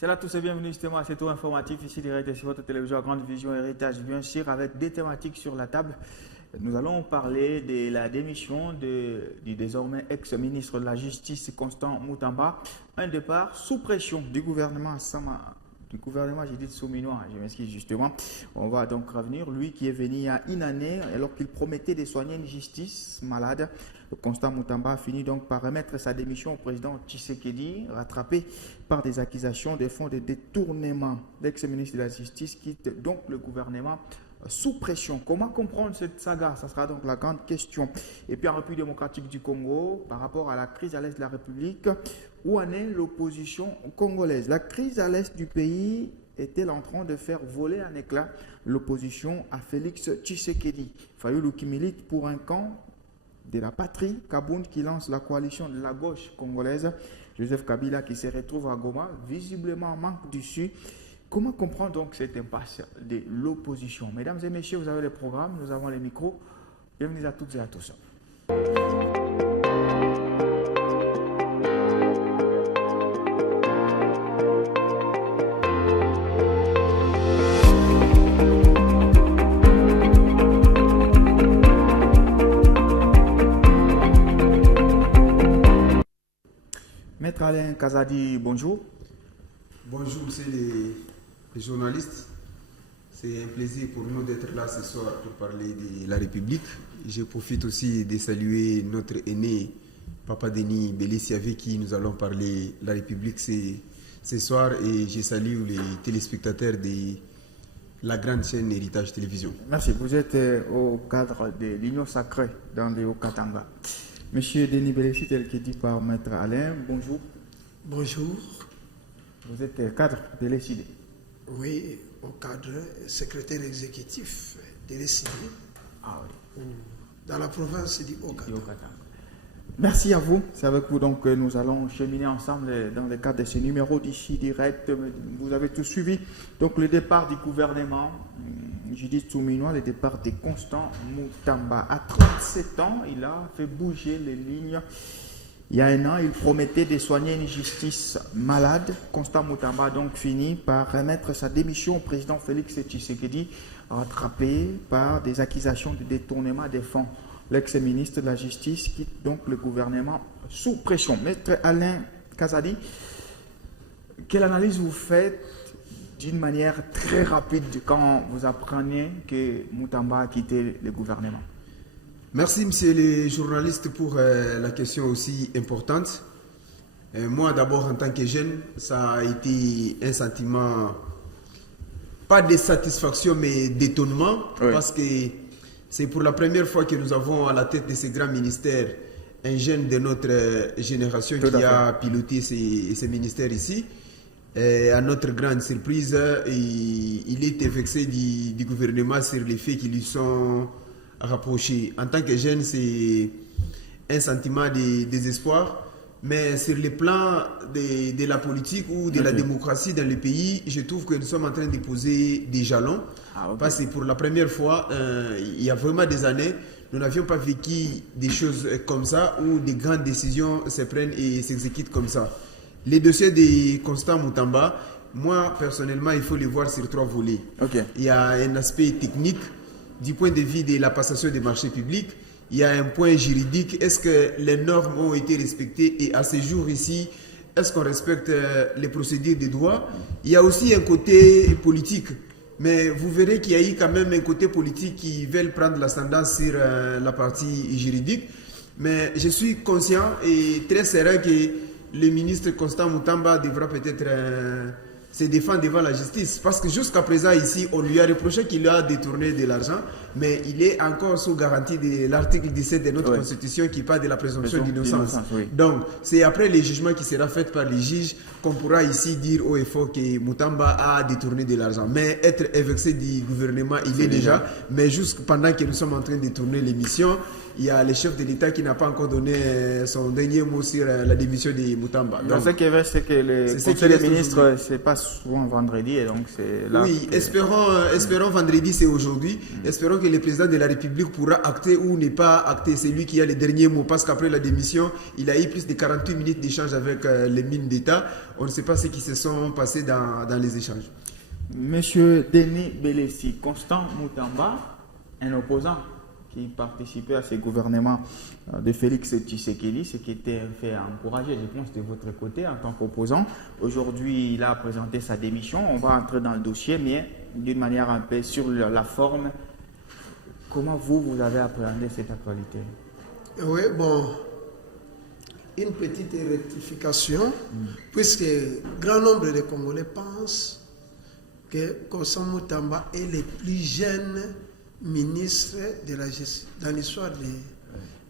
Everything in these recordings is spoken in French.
Salut à tous et bienvenue justement à ce tour informatif ici direct sur votre télévision Grande Vision Héritage, bien sûr, avec des thématiques sur la table. Nous allons parler de la démission du désormais ex-ministre de la Justice Constant Moutamba, un départ sous pression du gouvernement j'ai dit souminois, je m'excuse justement. On va donc revenir, lui qui est venu il y a une année alors qu'il promettait de soigner une justice malade. Le Constant Moutamba a fini donc par remettre sa démission au président Tshisekedi, rattrapé par des accusations de fonds de détournement. L'ex-ministre de la Justice quitte donc le gouvernement sous pression. Comment comprendre cette saga? Ça sera donc la grande question. Et puis en République démocratique du Congo, par rapport à la crise à l'est de la République, où en est l'opposition congolaise? La crise à l'est du pays est-elle en train de faire voler en éclats l'opposition à Félix Tshisekedi? Fayulu qui milite pour un camp de la patrie, Kabound qui lance la coalition de la gauche congolaise, Joseph Kabila qui se retrouve à Goma, visiblement en manque d'issue. Comment comprendre donc cette impasse de l'opposition? Mesdames et messieurs, vous avez le programme, nous avons les micros. Bienvenue à toutes et à tous. Maître Alain Kazadi, bonjour. Bonjour, monsieur les journalistes. C'est un plaisir pour nous d'être là ce soir pour parler de la République. Je profite aussi de saluer notre aîné, Papa Denis Belessi, avec qui nous allons parler de la République ce soir. Et je salue les téléspectateurs de la grande chaîne Héritage Télévision. Merci. Vous êtes au cadre de l'Union sacrée dans le Haut-Katanga. Monsieur Denis Belessi, tel que dit par Maître Alain, bonjour. Bonjour. Vous êtes cadre de l'ECD. Oui, au cadre secrétaire exécutif de l'ECD. Ah oui. Dans la province du Haut-Katanga. Merci à vous. C'est avec vous donc que nous allons cheminer ensemble dans le cadre de ce numéro d'ici direct. Vous avez tout suivi. Donc le départ du gouvernement, Judith Souminois, le départ de Constant Moutamba. À 37 ans, il a fait bouger les lignes. Il y a un an, il promettait de soigner une justice malade. Constant Moutamba a donc fini par remettre sa démission au président Félix Tshisekedi, rattrapé par des accusations de détournement des fonds. L'ex-ministre de la Justice quitte donc le gouvernement sous pression. Maître Alain Kazadi, quelle analyse vous faites d'une manière très rapide quand vous apprenez que Moutamba a quitté le gouvernement? Merci, monsieur les journalistes, pour la question aussi importante. Moi, d'abord, en tant que jeune, ça a été un sentiment, pas de satisfaction, mais d'étonnement, oui. Parce que c'est pour la première fois que nous avons à la tête de ces grands ministères un jeune de notre génération qui a piloté ces ministères ici. Et à notre grande surprise, il était vexé du gouvernement sur les faits qui lui sont rapprochés. En tant que jeune, c'est un sentiment de désespoir. Mais sur le plan de la politique ou de la démocratie dans le pays, je trouve que nous sommes en train de poser des jalons. Parce que pour la première fois, il y a vraiment des années, nous n'avions pas vécu des choses comme ça où des grandes décisions se prennent et s'exécutent comme ça. Les dossiers de Constant Moutamba, moi personnellement, il faut les voir sur 3 volets. Il y a un aspect technique du point de vue de la passation des marchés publics. Il y a un point juridique. Est-ce que les normes ont été respectées? Et à ce jour ici, est-ce qu'on respecte les procédures des droits? Il y a aussi un côté politique. Mais vous verrez qu'il y a eu quand même un côté politique qui veut prendre l'ascendance sur la partie juridique. Mais je suis conscient et très serein que le ministre Constant Moutamba devra peut-être se défendre devant la justice. Parce que jusqu'à présent ici, on lui a reproché qu'il a détourné de l'argent, mais il est encore sous garantie de l'article 17 de notre Constitution qui parle de la présomption d'innocence. Donc, c'est après le jugement qui sera fait par les juges qu'on pourra ici dire haut et fort que Moutamba a détourné de l'argent. Mais être évexé du gouvernement, il est déjà. Mais juste pendant que nous sommes en train de tourner l'émission, il y a le chef de l'État qui n'a pas encore donné son dernier mot sur la démission de Moutamba. Donc, ce qui est vrai, c'est que le Conseil des ministres, ce n'est pas souvent vendredi, et donc c'est là. Oui, espérons vendredi, c'est aujourd'hui. Espérons que le président de la République pourra acter ou ne pas acter. C'est lui qui a les derniers mots, parce qu'après la démission, il a eu plus de 48 minutes d'échange avec les mines d'État. On ne sait pas ce qui se sont passés dans les échanges. Monsieur Denis Belessi, Constant Moutamba, un opposant qui participait à ce gouvernement de Félix Tshisekedi, ce qui était un fait à encourager, je pense, de votre côté en tant qu'opposant. Aujourd'hui, il a présenté sa démission. On va entrer dans le dossier, mais d'une manière un peu sur la forme. Comment vous avez appréhendé cette actualité? Oui, bon, une petite rectification, puisque grand nombre de Congolais pensent que Constant Moutamba est le plus jeune ministre de la justice, dans l'histoire du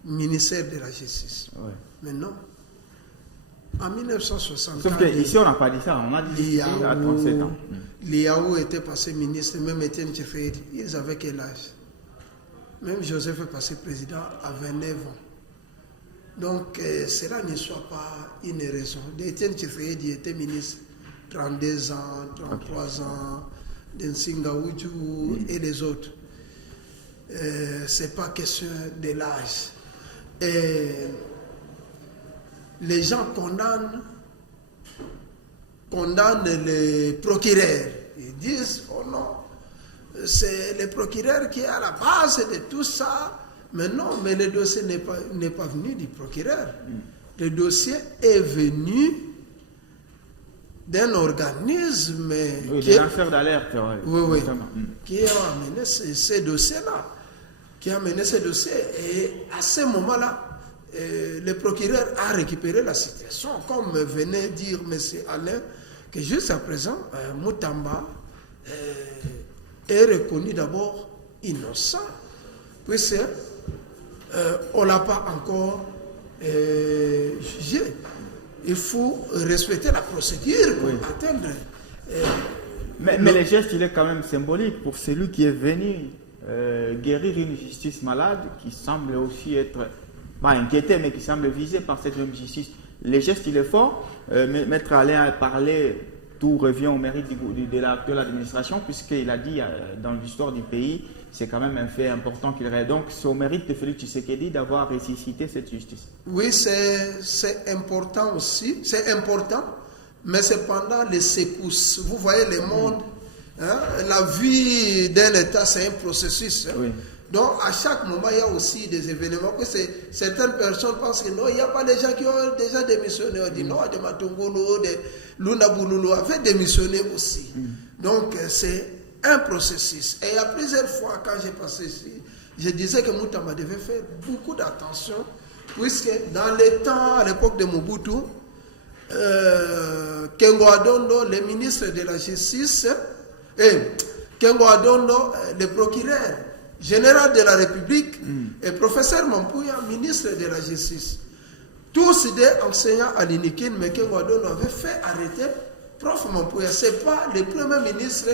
ministère de la justice. Ouais. Mais non. En 1964... Sauf qu'ici, on n'a pas dit ça. On a dit à 37 ans. Liaou était passé ministre, même Étienne Tshisekedi, ils avaient quel âge? Même Joseph est passé président à 29 ans. Donc, cela ne soit pas une raison. Étienne Tshisekedi était ministre 32 ans, 33 ans, d'Nsingaoudjou et les autres. Ce n'est pas question de l'âge. Les gens condamnent les procureurs. Ils disent, oh non, c'est le procureur qui est à la base de tout ça. Mais non, mais le dossier n'est pas venu du procureur. Le dossier est venu d'un organisme qui est lanceur d'alerte. Oui, qui a amené ces dossiers-là. Qui a mené ce dossier. Et à ce moment-là, le procureur a récupéré la situation, comme venait dire M. Alain, que jusqu'à présent, Moutamba est reconnu d'abord innocent, puisqu'on ne l'a pas encore jugé. Il faut respecter la procédure pour atteindre. Mais le geste, il est quand même symbolique pour celui qui est venu guérir une justice malade qui semble aussi être, pas inquiété, mais qui semble visée par cette même justice. Le geste, il est fort. Maître Alain a parlé, tout revient au mérite de l'administration, puisqu'il a dit dans l'histoire du pays, c'est quand même un fait important qu'il reste. Donc, c'est au mérite de Félix Tshisekedi d'avoir ressuscité cette justice. Oui, c'est important aussi. C'est important, mais c'est pendant les secousses. Vous voyez le monde. La vie d'un État, c'est un processus. Oui. Donc, à chaque moment, il y a aussi des événements. Certaines personnes pensent que non, il n'y a pas des gens qui ont déjà démissionné. On dit non, de Matungulu, de Luna Boululu avaient démissionné aussi. Donc, c'est un processus. Et il y a plusieurs fois, quand j'ai passé ici, je disais que Moutamba devait faire beaucoup d'attention, puisque dans les temps, à l'époque de Mobutu, Kengo Adondo, le ministre de la Justice, et Kengo Adondo, le procureur général de la République, et professeur Mampouya, ministre de la Justice. Tous des enseignants à l'Inikin, mais Kengo Adondo avait fait arrêter prof Mampouya. Ce n'est pas le premier ministre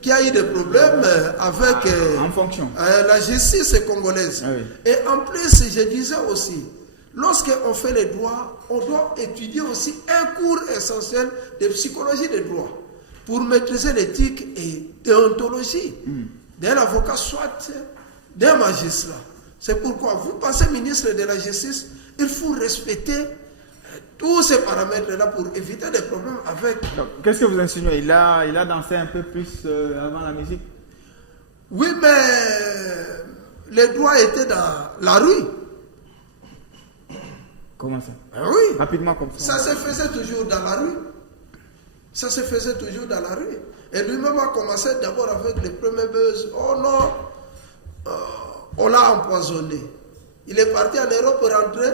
qui a eu des problèmes avec en fonction. La justice congolaise. Ah oui. Et en plus, je disais aussi, lorsqu'on fait les droits, on doit étudier aussi un cours essentiel de psychologie des droits pour maîtriser l'éthique et déontologie d'un avocat, soit d'un magistrat. C'est pourquoi vous passez ministre de la Justice, il faut respecter tous ces paramètres-là pour éviter des problèmes avec... Qu'est-ce que vous insinuez? Il a dansé un peu plus avant la musique? Oui, mais les droits étaient dans la rue. Comment ça? Oui. Rapidement comme ça. Ça se faisait toujours dans la rue. Ça se faisait toujours dans la rue. Et lui-même a commencé d'abord avec les premiers buzz. Oh non, on l'a empoisonné. Il est parti en Europe pour rentrer.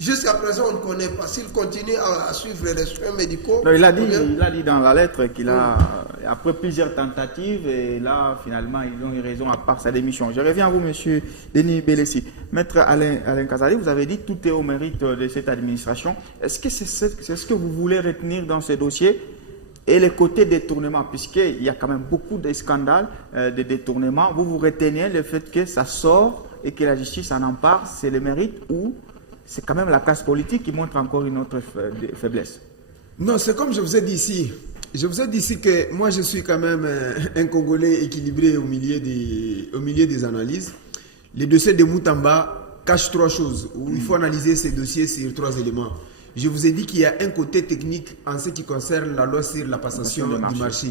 Jusqu'à présent, on ne connaît pas. S'il continue à suivre les soins médicaux... Non, il a dit dans la lettre qu'il a, après plusieurs tentatives, et là, finalement, ils ont eu raison à part sa démission. Je reviens à vous, monsieur Denis Belessi. Maître Alain Kazali, vous avez dit que tout est au mérite de cette administration. Est-ce que c'est ce que vous voulez retenir dans ce dossier? Et les côtés détournement, puisqu'il y a quand même beaucoup de scandales de détournement, vous retenez le fait que ça sort et que la justice en empare, c'est le mérite ou c'est quand même la classe politique qui montre encore une autre faiblesse? Non, c'est comme je vous ai dit ici. Je vous ai dit ici que moi, je suis quand même un Congolais équilibré au milieu des analyses. Les dossiers de Moutamba cachent 3 choses, où il faut analyser ces dossiers sur 3 éléments. Je vous ai dit qu'il y a un côté technique en ce qui concerne la loi sur la passation du marché.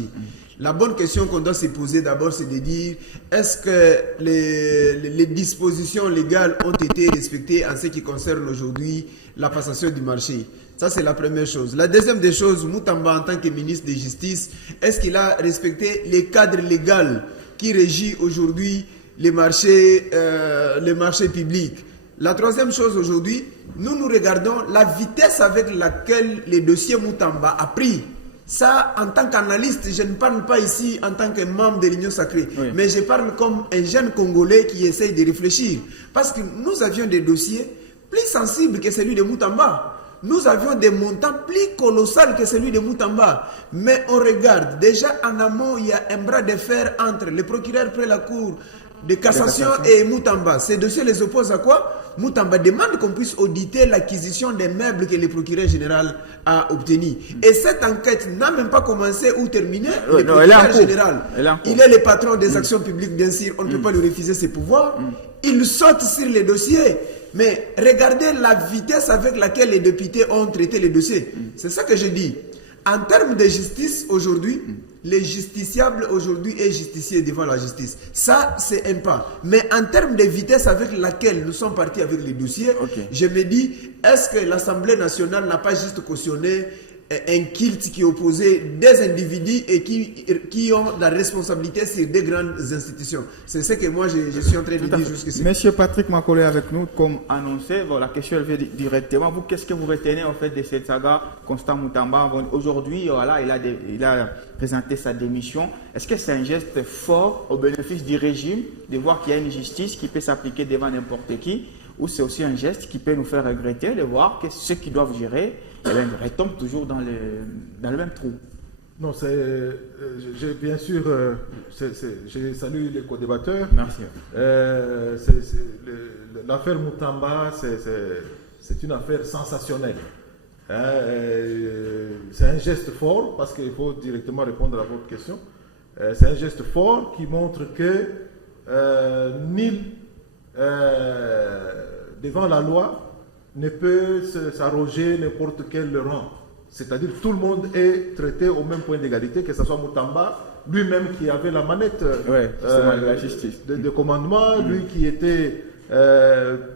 La bonne question qu'on doit se poser d'abord, c'est de dire, est-ce que les dispositions légales ont été respectées en ce qui concerne aujourd'hui la passation du marché? Ça, c'est la première chose. La deuxième des choses, Moutamba, en tant que ministre de Justice, est-ce qu'il a respecté les cadres légaux qui régissent aujourd'hui les marchés publics? La troisième chose aujourd'hui, nous regardons la vitesse avec laquelle les dossiers Moutamba a pris. Ça, en tant qu'analyste, je ne parle pas ici en tant que membre de l'Union Sacrée, mais je parle comme un jeune Congolais qui essaye de réfléchir. Parce que nous avions des dossiers plus sensibles que celui de Moutamba. Nous avions des montants plus colossaux que celui de Moutamba. Mais on regarde, déjà en amont, il y a un bras de fer entre le procureur près la cour de cassation et Moutamba. Ces dossiers les opposent à quoi? Moutamba demande qu'on puisse auditer l'acquisition des meubles que le procureur général a obtenu. Et cette enquête n'a même pas commencé ou terminé. Le procureur général, il est le patron des actions publiques, bien sûr, on ne peut pas lui refuser ses pouvoirs. Il saute sur les dossiers. Mais regardez la vitesse avec laquelle les députés ont traité les dossiers. C'est ça que je dis. En termes de justice, aujourd'hui, les justiciables aujourd'hui est justicier devant la justice. Ça, c'est un pas. Mais en termes de vitesse avec laquelle nous sommes partis avec les dossiers, je me dis, est-ce que l'Assemblée nationale n'a pas juste cautionné un culte qui opposait des individus et qui ont la responsabilité sur des grandes institutions? C'est ce que moi je suis en train de dire jusqu'ici. Monsieur Patrick Makolo est avec nous, comme annoncé. Bon, la question elle vient directement. Vous, qu'est-ce que vous retenez en fait de cette saga Constant Moutamba? Aujourd'hui, voilà, il a présenté sa démission. Est-ce que c'est un geste fort au bénéfice du régime de voir qu'il y a une justice qui peut s'appliquer devant n'importe qui, ou c'est aussi un geste qui peut nous faire regretter de voir que ceux qui doivent gérer retombent toujours dans le même trou? Non, bien sûr, je salue les co-débatteurs. Merci. L'affaire Moutamba, c'est une affaire sensationnelle. C'est un geste fort, parce qu'il faut directement répondre à votre question. C'est un geste fort qui montre que nul devant la loi ne peut s'arroger n'importe quel rang. C'est-à-dire que tout le monde est traité au même point d'égalité, que ce soit Moutamba, lui-même qui avait la manette la justice. de commandement, lui qui était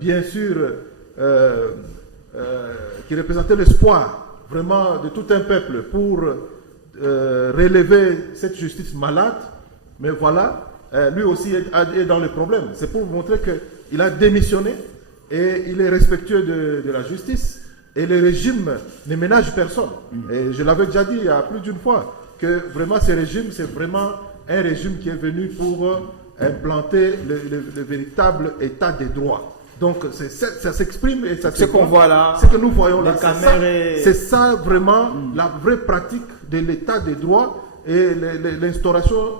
bien sûr qui représentait l'espoir vraiment de tout un peuple pour relever cette justice malade. Mais voilà, lui aussi est dans le problème. C'est pour vous montrer qu'il a démissionné et il est respectueux de la justice. Et le régime ne ménage personne. Et je l'avais déjà dit il y a plus d'une fois que vraiment ce régime, c'est vraiment un régime qui est venu pour implanter le véritable état des droits. Donc ça s'exprime et ça ce qu'on voit là, ce que nous voyons là, c'est et... ça vraiment la vraie pratique de l'état des droits et l'instauration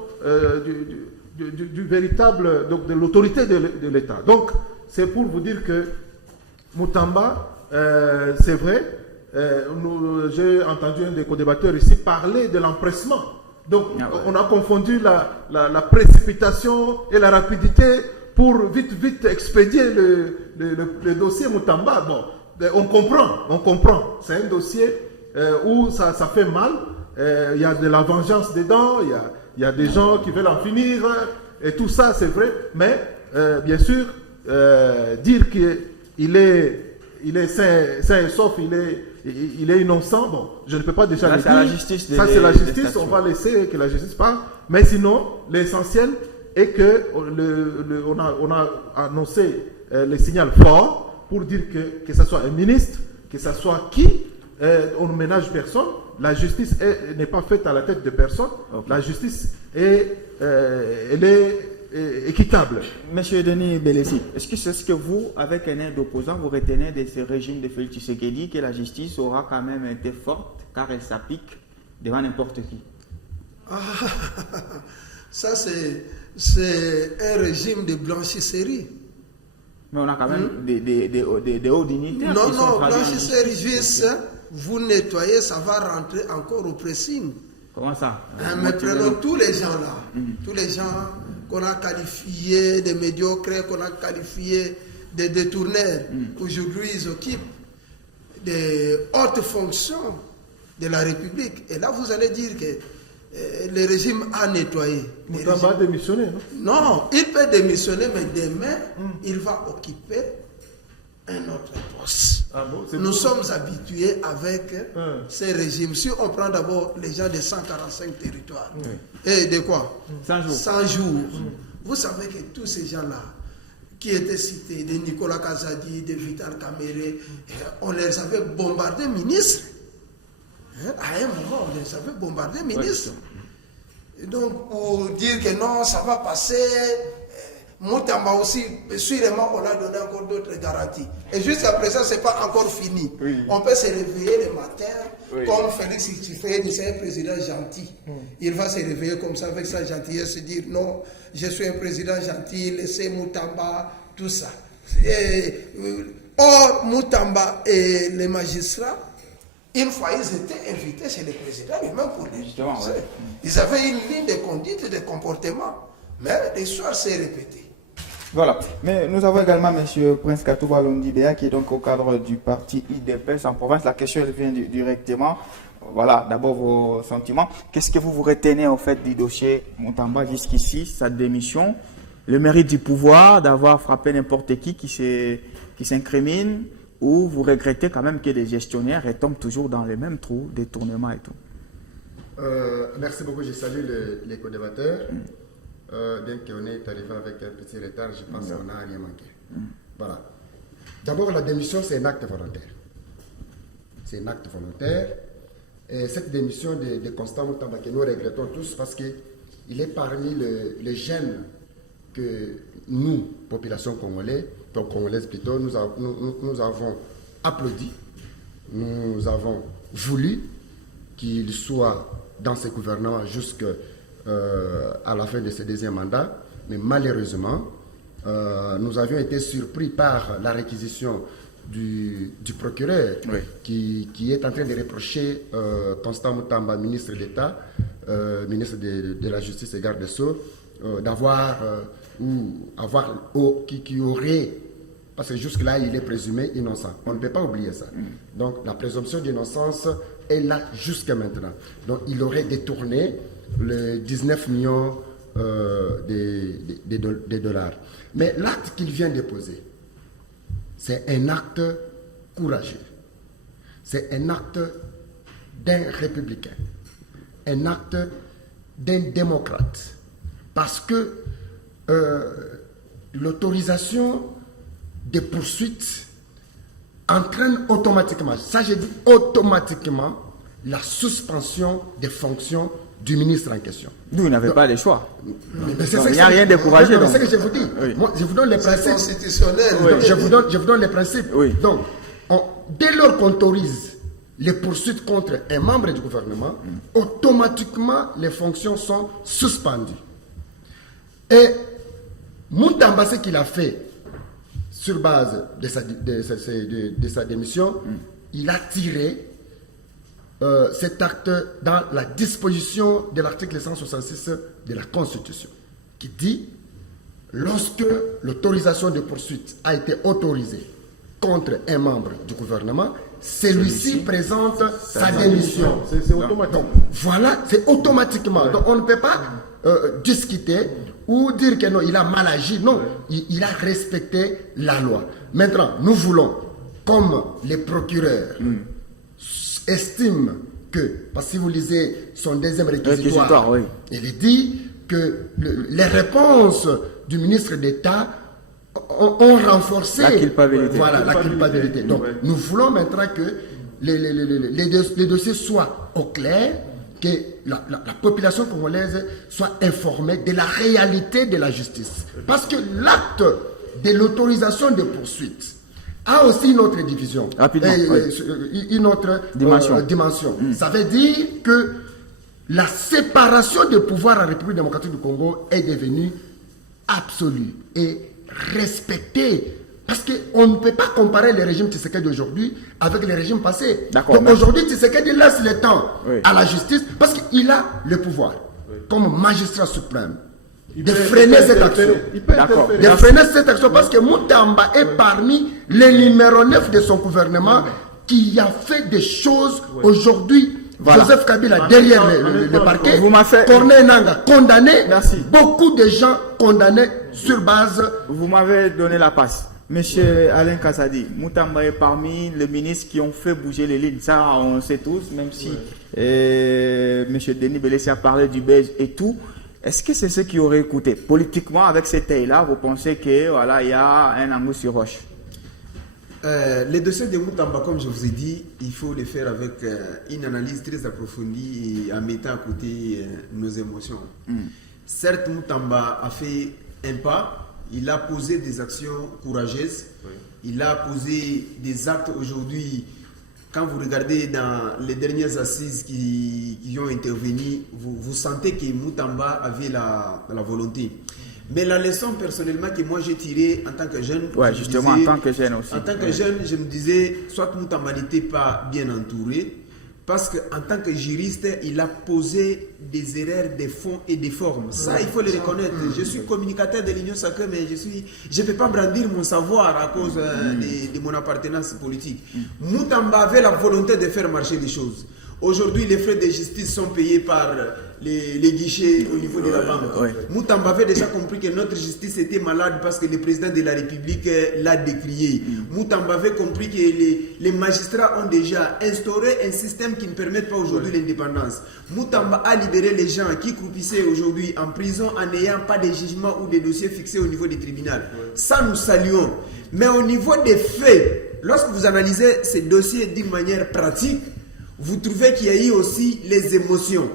du véritable, donc de l'autorité de l'État. Donc c'est pour vous dire que Moutamba, c'est vrai, j'ai entendu un des co-débatteurs ici parler de l'empressement. Donc on a confondu la précipitation et la rapidité pour vite expédier le dossier Moutamba. Bon, on comprend. C'est un dossier où ça fait mal. Il y a de la vengeance dedans, il y a des gens qui veulent en finir, et tout ça c'est vrai. Mais bien sûr, dire qu'il est sain et sauf, il est innocent, bon, je ne peux pas déjà le dire. Ça c'est la justice, on va laisser que la justice parle. Mais sinon, l'essentiel est que on a annoncé le signal fort pour dire que ce soit un ministre, que ce soit qui, on ne ménage personne. La justice n'est pas faite à la tête de personne. Okay. La justice elle est équitable. Monsieur Denis Belesi, est-ce que c'est ce que vous, avec un aide opposant, vous retenez de ce régime de Félix Tshisekedi, que la justice aura quand même été forte car elle s'applique devant n'importe qui? Ça c'est un régime de blanchisserie. Mais on a quand même des hauts dignitaires. Non, non, blanchisseurs, vous nettoyez, ça va rentrer encore au pressing. Comment ça? Mais prenons tous les gens là, tous les gens qu'on a qualifiés de médiocres, qu'on a qualifiés de détourneurs. Aujourd'hui, ils occupent des hautes fonctions de la République. Et là, vous allez dire que le régime a nettoyé. Moutamba a démissionné, non? Non, il peut démissionner, mais demain, il va occuper un autre poste. Ah bon, nous sommes habitués avec ces régimes. Si on prend d'abord les gens de 145 territoires, et de quoi 100 jours. 100 jours. Vous savez que tous ces gens-là, qui étaient cités, de Nicolas Kazadi, de Vital Kamere, on les avait bombardés ministres. À un moment, on les avait bombardés ministres. Et donc, pour dire que non, ça va passer, Moutamba aussi, sûrement, on a donné encore d'autres garanties. Et jusqu'à présent, ce n'est pas encore fini. Oui. On peut se réveiller le matin, comme Félix Tshisekedi, c'est un président gentil. Il va se réveiller comme ça, avec sa gentillesse, se dire non, je suis un président gentil, laissez Moutamba, tout ça. Or, Moutamba et les magistrats, une fois, ils étaient invités chez le président, et même pour les justement, ils avaient une ligne de conduite, de comportement. Mais l'histoire s'est répétée. Voilà. Mais nous avons également M. Prince Katouba Londibéa, qui est donc au cadre du parti IDPS en province. La question, elle vient directement. Voilà, d'abord vos sentiments. Qu'est-ce que vous retenez en fait du dossier Moutamba jusqu'ici, sa démission, le mérite du pouvoir d'avoir frappé n'importe qui s'incrimine, ou vous regrettez quand même que les gestionnaires retombent toujours dans les mêmes trous, détournements et tout? Merci beaucoup, je salue les co-débatteurs. Bien qu'on est arrivé avec un petit retard, je pense qu'on n'a rien manqué. Voilà. D'abord, la démission, c'est un acte volontaire. C'est un acte volontaire. Et cette démission de Constant Moutamba, que nous regrettons tous parce qu'il est parmi les jeunes que nous, population congolaise plutôt, nous avons applaudi, nous avons voulu qu'il soit dans ce gouvernement jusqu'à la fin de ce deuxième mandat, mais malheureusement, nous avions été surpris par la réquisition du procureur qui est en train de reprocher Constant Moutamba, ministre d'État, ministre de la Justice et garde des Sceaux, qui aurait, parce que jusque-là il est présumé innocent. On ne peut pas oublier ça. Donc la présomption d'innocence est là jusqu'à maintenant. Donc il aurait détourné les 19 millions de dollars. Mais l'acte qu'il vient de poser, c'est un acte courageux. C'est un acte d'un républicain, un acte d'un démocrate. Parce que l'autorisation des poursuites entraîne automatiquement, ça je dis automatiquement, la suspension des fonctions du ministre en question. Nous, n'avons pas le choix. Il n'y a rien de découragé. C'est ce que je vous dis. Oui. Moi, je vous donne les principes. C'est constitutionnel. Oui. Je vous donne les principes. Oui. Donc, dès lors qu'on autorise les poursuites contre un membre du gouvernement, automatiquement, les fonctions sont suspendues. Et Moutamba, ce qu'il a fait sur base de sa démission, il a tiré cet acte dans la disposition de l'article 166 de la Constitution, qui dit lorsque l'autorisation de poursuite a été autorisée contre un membre du gouvernement, celui-ci présente sa démission. C'est automatique. Donc, voilà, c'est automatiquement. Donc on ne peut pas discuter ou dire que non, il a mal agi. Non, il a respecté la loi. Maintenant, nous voulons, comme les procureurs estiment que, parce que si vous lisez son deuxième réquisitoire, il dit que les réponses du ministre d'État ont renforcé la culpabilité. Voilà, la culpabilité. Donc, nous voulons maintenant que les dossiers soient au clair, que la population congolaise soit informée de la réalité de la justice. Parce que l'acte de l'autorisation de poursuite a aussi une autre division, une autre dimension. Ça veut dire que la séparation des pouvoirs en République démocratique du Congo est devenue absolue et respectée Parce qu'on ne peut pas comparer les régimes Tshisekedi d'aujourd'hui avec les régimes passés. D'accord, donc aujourd'hui, Tshisekedi laisse le temps Oui. à la justice parce qu'il a le pouvoir, comme magistrat suprême, Il de peut freiner cette interférer. action. Il peut D'accord. interférer. De freiner cette action parce que Moutamba est parmi les numéros 9 de son gouvernement qui a fait des choses aujourd'hui. Voilà. Joseph Kabila En derrière même temps, le parquet, vous m'avez fait- Corneille Nangaa condamné, Merci. beaucoup de gens condamnés sur base. Vous m'avez donné la passe. Monsieur Alain Kassadi, Moutamba est parmi les ministres qui ont fait bouger les lignes. Ça, on sait tous, même si Monsieur Denis Belessi a parlé du belge et tout. Est-ce que c'est ce qui aurait écouté politiquement avec ces tailles-là? Vous pensez que voilà, il y a un angle sur roche? Les dossiers de Moutamba, comme je vous ai dit, il faut les faire avec une analyse très approfondie et en mettant à côté nos émotions. Certes, Moutamba a fait un pas, il a posé des actions courageuses, il a posé des actes aujourd'hui. Quand vous regardez dans les dernières assises qui ont intervenu, vous sentez que Moutamba avait la volonté. Mais la leçon personnellement que moi j'ai tirée en tant que jeune, Ouais, justement, en tant que jeune aussi. En tant que jeune, je me disais, soit Moutamba n'était pas bien entouré, parce qu'en tant que juriste, il a posé des erreurs de fond et de forme. Ça, il faut le reconnaître. Je suis communicateur de l'Union sacrée, mais je ne peux pas brandir mon savoir à cause de mon appartenance politique. Moutamba avait la volonté de faire marcher les choses. Aujourd'hui, les frais de justice sont payés par les guichets au niveau de la banque. Ouais. Moutamba avait déjà compris que notre justice était malade parce que le président de la République l'a décrié. Moutamba avait compris que les magistrats ont déjà instauré un système qui ne permet pas aujourd'hui l'indépendance. Moutamba a libéré les gens qui croupissaient aujourd'hui en prison en n'ayant pas de jugement ou de dossiers fixés au niveau des tribunaux. Ça, nous saluons. Mais au niveau des faits, lorsque vous analysez ces dossiers d'une manière pratique, vous trouvez qu'il y a eu aussi les émotions.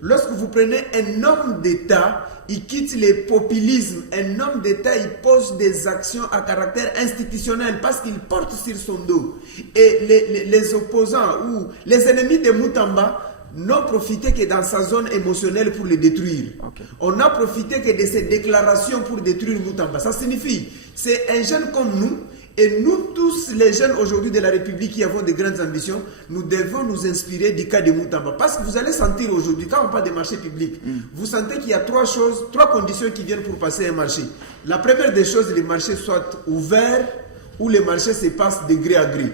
Lorsque vous prenez un homme d'État, il quitte le populisme. Un homme d'État, il pose des actions à caractère institutionnel parce qu'il porte sur son dos. Et les opposants ou les ennemis de Moutamba n'ont profité que dans sa zone émotionnelle pour le détruire. Okay. On n'a profité que de ces déclarations pour détruire Moutamba. Ça signifie, c'est un jeune comme nous. Et nous tous, les jeunes aujourd'hui de la République qui avons de grandes ambitions, nous devons nous inspirer du cas de Moutamba. Parce que vous allez sentir aujourd'hui, quand on parle des marchés publics, vous sentez qu'il y a trois conditions qui viennent pour passer un marché. La première des choses, les marchés soient ouverts ou les marchés se passent de gré à gré.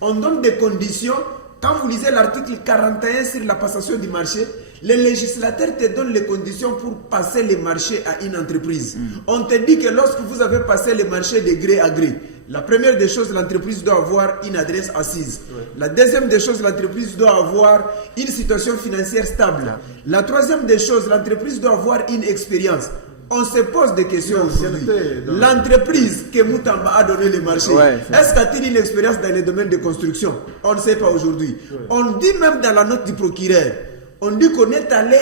On donne des conditions. Quand vous lisez l'article 41 sur la passation du marché, les législateurs te donnent les conditions pour passer les marchés à une entreprise. On te dit que lorsque vous avez passé les marchés de gré à gré, la première des choses, l'entreprise doit avoir une adresse assise. La deuxième des choses, l'entreprise doit avoir une situation financière stable. La troisième des choses, l'entreprise doit avoir une expérience. On se pose des questions aujourd'hui. L'entreprise que Moutamba a donné le marché, est-ce qu'a-t-il une expérience dans les domaines de construction? On ne sait pas aujourd'hui. On dit même dans la note du procureur, on dit qu'on est allé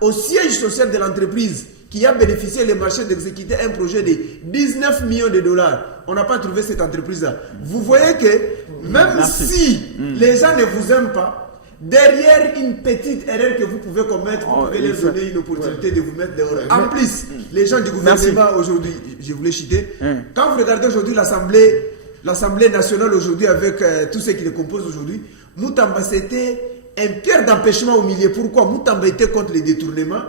au siège social de l'entreprise qui a bénéficié le marché d'exécuter un projet de 19 millions de dollars. On n'a pas trouvé cette entreprise-là. Vous voyez que même si les gens ne vous aiment pas, derrière une petite erreur que vous pouvez commettre, vous pouvez leur donner une opportunité de vous mettre dehors. En plus, les gens du gouvernement aujourd'hui, je voulais citer, quand vous regardez aujourd'hui l'Assemblée nationale aujourd'hui avec tous ceux qui le composent aujourd'hui, Moutamba c'était un pierre d'empêchement au milieu. Pourquoi? Moutamba était contre les détournements.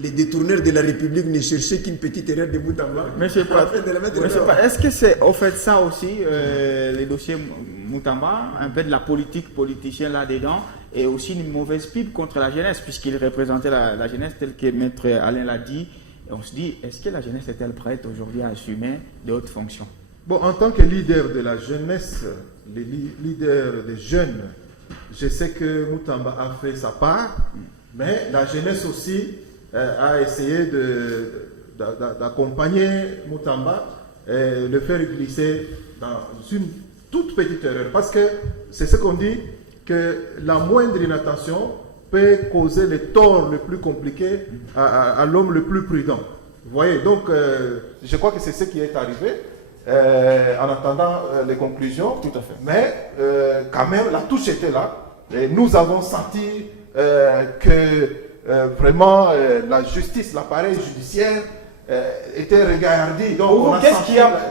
Les détourneurs de la République ne cherchaient qu'une petite erreur de Moutamba. Monsieur Pat, est-ce que c'est au fait ça aussi, les dossiers Moutamba, un peu de la politicien là-dedans, et aussi une mauvaise pipe contre la jeunesse, puisqu'il représentait la jeunesse telle que Maître Alain l'a dit. Et on se dit, est-ce que la jeunesse est-elle prête aujourd'hui à assumer de hautes fonctions? Bon, en tant que leader de la jeunesse, les leaders des jeunes, je sais que Moutamba a fait sa part, mais la jeunesse aussi a essayé d'accompagner Moutamba et le faire glisser dans une toute petite erreur. Parce que c'est ce qu'on dit, que la moindre inattention peut causer le tort le plus compliqué à l'homme le plus prudent. Vous voyez, donc je crois que c'est ce qui est arrivé en attendant les conclusions. Tout à fait. Mais quand même, la touche était là. Et nous avons senti que vraiment la justice, l'appareil judiciaire était regardé. Donc,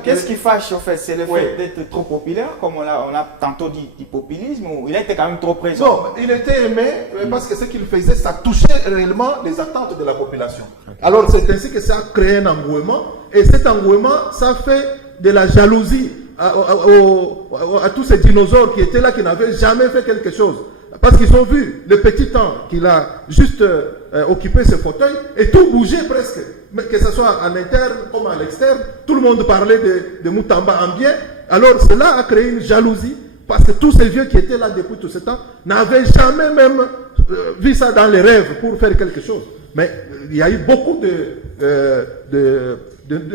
qu'est-ce qui fâche en fait? C'est le fait d'être trop populaire, comme on a tantôt dit du populisme, ou il était quand même trop présent? Non, il était aimé parce que ce qu'il faisait, ça touchait réellement les attentes de la population. Alors c'est ainsi que ça a créé un engouement, et cet engouement, ça fait de la jalousie à tous ces dinosaures qui étaient là, qui n'avaient jamais fait quelque chose. Parce qu'ils ont vu le petit temps qu'il a juste occupé ce fauteuil et tout bougeait presque. Mais que ce soit à l'interne comme à l'externe, tout le monde parlait de Moutamba en bien. Alors cela a créé une jalousie parce que tous ces vieux qui étaient là depuis tout ce temps n'avaient jamais même vu ça dans les rêves pour faire quelque chose. Mais il y a eu beaucoup de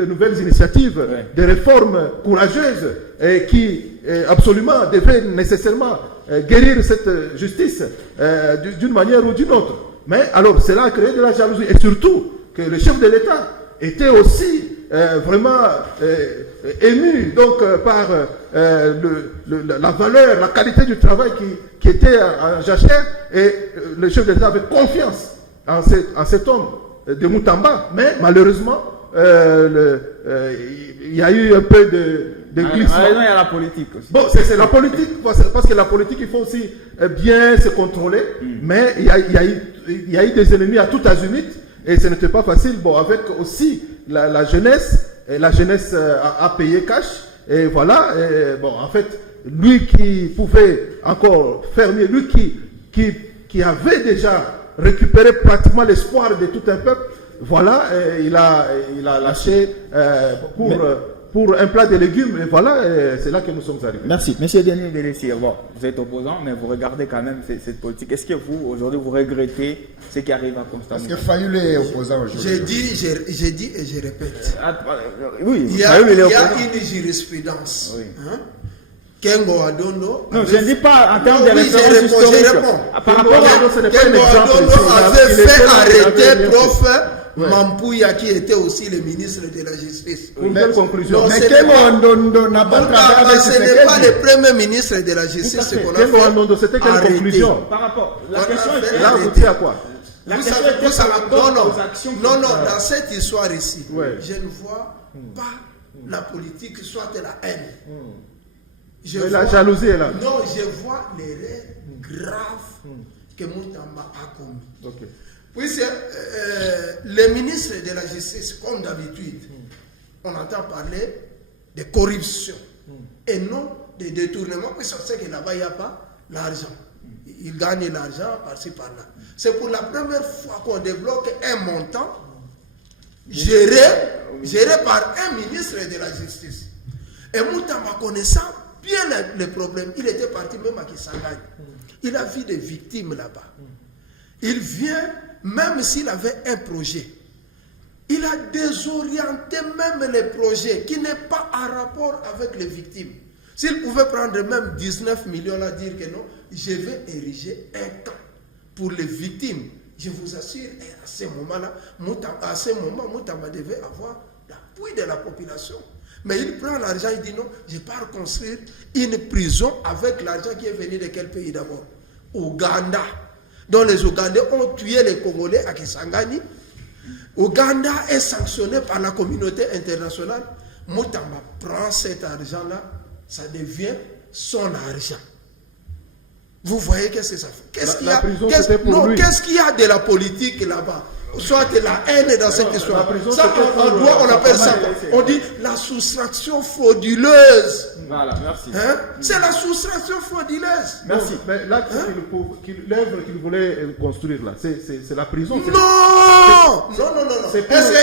nouvelles initiatives, de réformes courageuses et qui absolument devaient nécessairement guérir cette justice d'une manière ou d'une autre. Mais alors cela a créé de la jalousie et surtout que le chef de l'État était aussi vraiment ému donc, par la valeur, la qualité du travail qui était en jachère, et le chef de l'État avait confiance en cet homme de Moutamba, mais malheureusement il y a eu un peu de glissement. Il y a la politique aussi. Bon, c'est la politique, parce que la politique, il faut aussi bien se contrôler, mais il y a eu des ennemis à tout azimut, et ce n'était pas facile. Bon, avec aussi la jeunesse, et la jeunesse a payé cash, et voilà, et bon, en fait, lui qui pouvait encore faire mieux, lui qui avait déjà récupéré pratiquement l'espoir de tout un peuple, voilà, il a lâché pour un plat de légumes, et voilà, c'est là que nous sommes arrivés. Merci. Monsieur Denis Delessire, bon, vous êtes opposant, mais vous regardez quand même cette politique. Est-ce que vous, aujourd'hui, vous regrettez ce qui arrive à Constant? Parce que Fayoulé est opposant aujourd'hui. J'ai dit et je répète. Oui, il y a une jurisprudence. Oui. Hein? Kengo Adondo. Non, je ne dis pas en termes de référence historique. Par rapport à Kengo Adondo avait fait arrêter prof Mampouya, qui était aussi le ministre de la Justice. Une belle conclusion. Mais Kengo Adondo n'a pas travaillé avec ce n'est pas le premier ministre de la Justice qu'on a fait. Kengo Adondo, c'était quelle conclusion? Par rapport, la question était là, vous dites à quoi? Vous savez, non, dans cette histoire ici, je ne vois pas la politique, soit la haine. Mais la jalousie est là. Non, je vois l'erreur grave que Moutamba a commis. Okay. Puisque le ministre de la Justice, comme d'habitude, on entend parler de corruption et non de détournement, puisqu'on sait que là-bas, il n'y a pas l'argent. Il gagne l'argent par-ci, par-là. C'est pour la première fois qu'on débloque un montant géré par un ministre de la Justice. Et Moutamba connaissant bien les problèmes, il était parti même à Kisangani. Il a vu des victimes là-bas. Il vient, même s'il avait un projet, il a désorienté même les projets qui n'est pas en rapport avec les victimes. S'il pouvait prendre même 19 millions là, dire que non, je vais ériger un camp pour les victimes. Je vous assure, à ce moment-là, Moutamba devait avoir l'appui de la population. Mais il prend l'argent, il dit non, je pars construire une prison avec l'argent qui est venu de quel pays d'abord? Ouganda. Donc les Ougandais ont tué les Congolais à Kisangani. Ouganda est sanctionné par la communauté internationale. Moutamba prend cet argent-là, ça devient son argent. Vous voyez qu'est-ce que ça fait? Qu'est-ce qu'il y a de la politique là-bas? Soit de la haine dans cette histoire. Ça, on appelle ça. On dit la soustraction frauduleuse. Voilà, merci. Hein? C'est la soustraction frauduleuse. Merci. Mais là, l'œuvre qu'il voulait construire là, c'est la prison. Non. Est-ce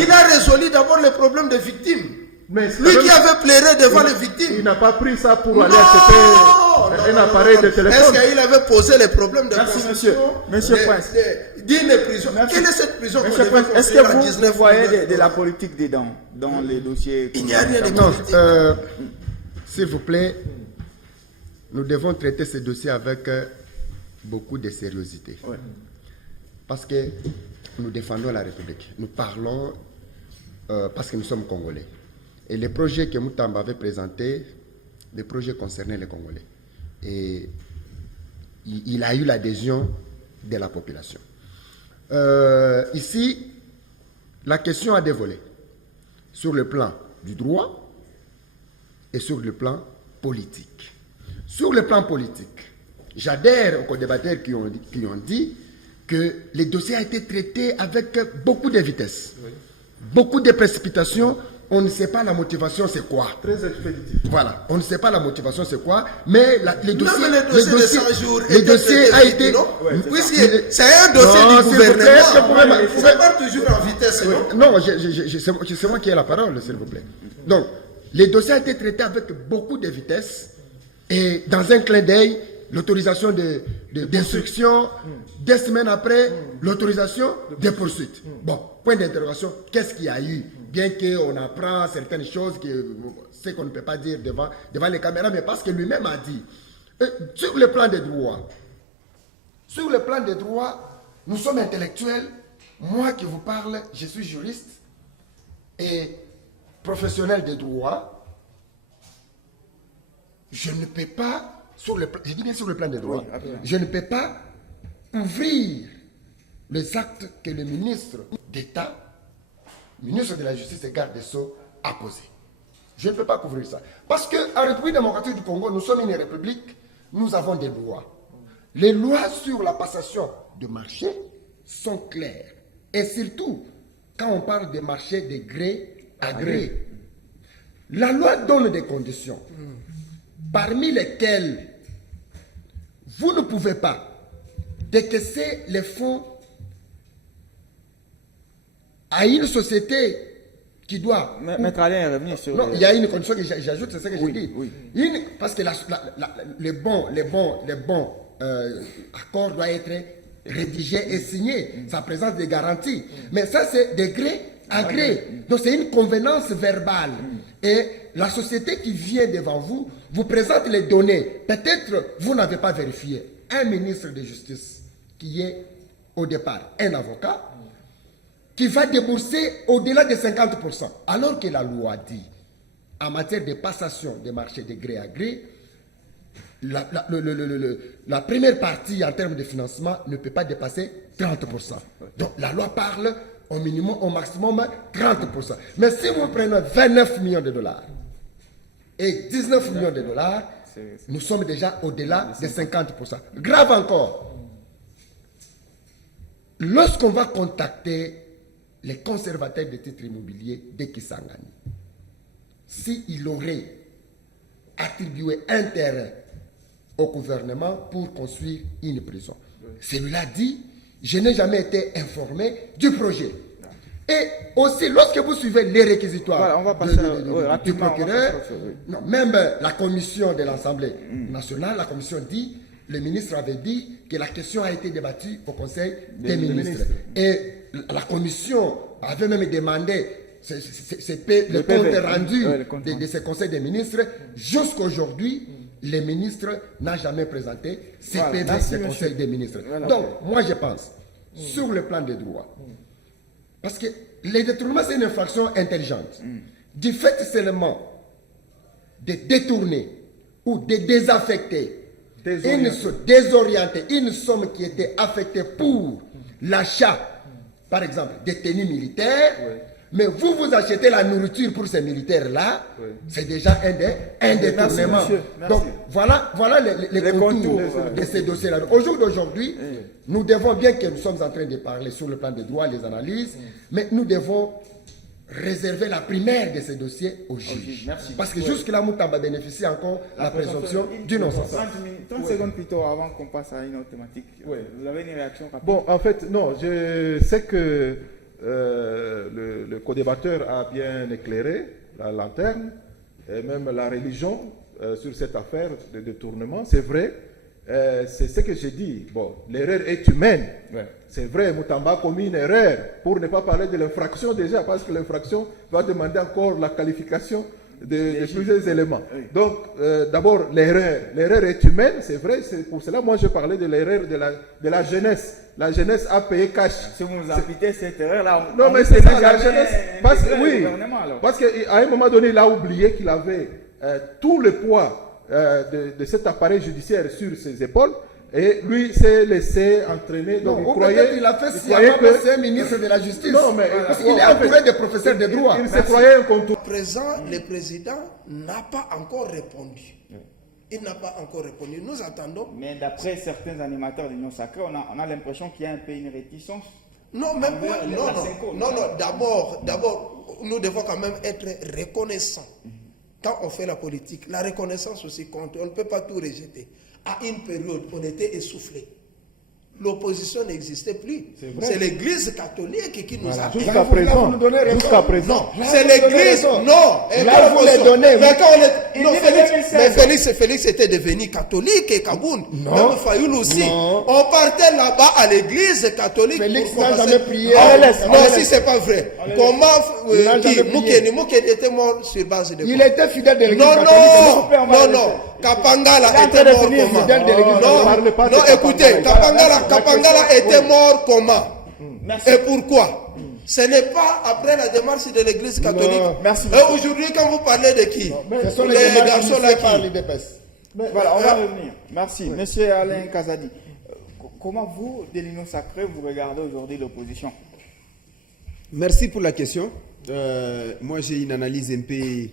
qu'il a résolu d'abord les problèmes des victimes? Mais lui qui avait pleuré devant les victimes. Il n'a pas pris ça pour aller acheter un appareil de téléphone. Est-ce qu'il avait posé les problèmes de construction? Monsieur Prince. D'une prison. Quelle est cette prison? Est-ce que vous voyez de la politique dedans, dans les dossiers? Il n'y a rien de politique. S'il vous plaît, nous devons traiter ce dossier avec beaucoup de sérieuxité. Ouais. Parce que nous défendons la République. Nous parlons parce que nous sommes Congolais. Et les projets que Moutamba avait présentés, les projets concernaient les Congolais. Et il a eu l'adhésion de la population. Ici, la question a des volets. Sur le plan du droit et sur le plan politique. Sur le plan politique, j'adhère aux co-débatteurs qui ont dit que les dossiers ont été traités avec beaucoup de vitesse, beaucoup de précipitation. On ne sait pas la motivation c'est quoi. Très expéditif. Voilà, on ne sait pas la motivation c'est quoi, mais les dossiers, non, mais les dossiers a été. Puisque c'est un dossier du gouvernement, c'est pas toujours en vitesse, non? Non, c'est moi qui ai la parole, s'il vous plaît. Donc, les dossiers ont été traités avec beaucoup de vitesse et dans un clin d'œil, l'autorisation d'instruction, 2 semaines après, l'autorisation de poursuite. Bon, point d'interrogation, qu'est-ce qu'il y a eu? Bien qu'on apprend certaines choses, ce qu'on ne peut pas dire devant les caméras, mais parce que lui-même a dit, sur le plan des droits, nous sommes intellectuels. Moi qui vous parle, je suis juriste et professionnel des droits. Je ne peux pas, je dis bien sur le plan des droits, je ne peux pas ouvrir les actes que le ministre d'État, ministre de la Justice et garde des Sceaux, a posés. Je ne peux pas couvrir ça. Parce qu'en République démocratique du Congo, nous sommes une république, nous avons des lois. Les lois sur la passation de marché sont claires. Et surtout, quand on parle des marchés de gré à gré, la loi donne des conditions, parmi lesquelles vous ne pouvez pas décaisser les fonds à une société qui doit... Maître Alain est revenu sur... Non, il y a une condition que j'ajoute, c'est ça que j'ai dit. Oui. Parce que les bons accords doivent être rédigés et signés. Ça présente des garanties. Mais ça, c'est de gré à gré. Donc, c'est une convenance verbale. Et la société qui vient devant vous, vous présente les données. Peut-être vous n'avez pas vérifié. Un ministre de justice qui est au départ un avocat, qui va débourser au-delà de 50%. Alors que la loi dit, en matière de passation des marchés de gré à gré, la première partie en termes de financement ne peut pas dépasser 30%. Donc la loi parle au minimum, au maximum 30%. Mais si vous prenez 29 millions de dollars et 19 millions de dollars, nous sommes déjà au-delà de 50%. Grave encore, lorsqu'on va contacter les conservateurs de titres immobiliers de Kisangani, s'il aurait attribué un terrain au gouvernement pour construire une prison, celui-là dit, je n'ai jamais été informé du projet. Et aussi, lorsque vous suivez les réquisitoires voilà, on va passer du procureur, non, même la commission de l'Assemblée nationale, la commission dit, le ministre avait dit que la question a été débattue au Conseil des ministres. Et la commission avait même demandé le compte rendu de ce Conseil des ministres. Jusqu'aujourd'hui, le ministre n'a jamais présenté ce PV du Conseil des ministres. Voilà. Donc, moi je pense, sur le plan des droits, parce que les détournements, c'est une infraction intelligente. Du fait seulement de détourner ou de désaffecter, désorienter une somme qui était affectée pour l'achat, par exemple, des tenues militaires, mais vous achetez la nourriture pour ces militaires-là, c'est déjà un détournement. Donc, voilà les contours de ces dossiers-là. Au jour d'aujourd'hui, nous devons, bien que nous sommes en train de parler sur le plan des droits, les analyses, mais nous devons réserver la primaire de ces dossiers au juge. Parce que jusque-là, Moutamba bénéficie encore la présomption d'innocence. 30 secondes plus tôt avant qu'on passe à une autre thématique. Vous avez une réaction rapide? Bon, en fait, non, je sais que le co-débatteur a bien éclairé la lanterne et même la religion sur cette affaire de détournement. C'est vrai, c'est ce que j'ai dit. Bon, l'erreur est humaine. C'est vrai, Moutamba a commis une erreur, pour ne pas parler de l'infraction déjà, parce que l'infraction va demander encore la qualification de plusieurs éléments. Donc, d'abord, l'erreur est humaine, c'est vrai, c'est pour cela, moi je parlais de l'erreur de la jeunesse. La jeunesse a payé cash. Si vous nous imputez cette erreur-là, non, mais c'est ça, la jeunesse. Parce qu'à un moment donné, il a oublié qu'il avait tout le poids de cet appareil judiciaire sur ses épaules. et lui s'est laissé entraîner. Donc non, il a fait si que c'est ministre de la Justice. Non, mais parce qu'il est entouré de professeurs de droit. Il se croyait incontournable. Présent, le président n'a pas encore répondu. Il n'a pas encore répondu. Nous attendons. Mais d'après certains animateurs de l'Union Sacrée, on a l'impression qu'il y a un peu une réticence. Non, même pas. Non. D'abord, nous devons quand même être reconnaissants. Quand on fait la politique, la reconnaissance aussi compte. On ne peut pas tout rejeter. À une période, on était essoufflé. L'opposition n'existait plus. C'est l'Église catholique qui nous a... Jusqu'à présent. Non, c'est l'Église. Non. Là, vous les donnez. Mais Félix était devenu catholique et Kaboun. Même Fayoulou aussi. On partait là-bas à l'Église catholique. Félix n'a jamais prié. Non, si c'est pas vrai. Comment Moukeni était mort sur base de quoi? Il était fidèle de l'Église catholique. Non. Kapangala était mort comment? Non, écoutez, Kapangala était mort comment? Et pourquoi? Ce n'est pas après la démarche de l'Église catholique. Merci. Et aujourd'hui, quand vous parlez de qui? Ce sont les garçons là qui... Voilà, on va revenir. Merci. Monsieur Alain Kazadi, comment vous, de l'Union Sacrée, vous regardez aujourd'hui l'opposition? Merci pour la question. Moi, j'ai une analyse un peu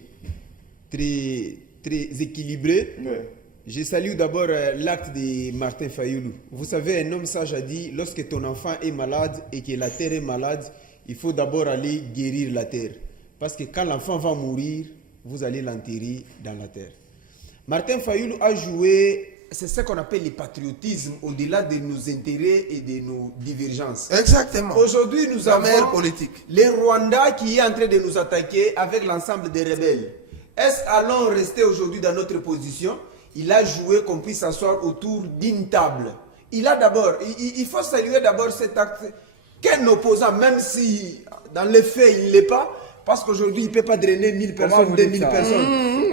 très équilibrée. Ouais. Je salue d'abord l'acte de Martin Fayoulou. Vous savez, un homme sage a dit, lorsque ton enfant est malade et que la terre est malade, il faut d'abord aller guérir la terre. Parce que quand l'enfant va mourir, vous allez l'enterrer dans la terre. Martin Fayoulou a joué, c'est ce qu'on appelle le patriotisme, au-delà de nos intérêts et de nos divergences. Exactement. Aujourd'hui, nous avons politique. le Rwanda qui est en train de nous attaquer avec l'ensemble des rebelles. Est-ce allons rester aujourd'hui dans notre position? Il a joué qu'on puisse s'asseoir autour d'une table. Il faut saluer d'abord cet acte qu'un opposant, même si dans les faits il ne l'est pas, parce qu'aujourd'hui il ne peut pas drainer 1000 personnes, 2000 personnes. Il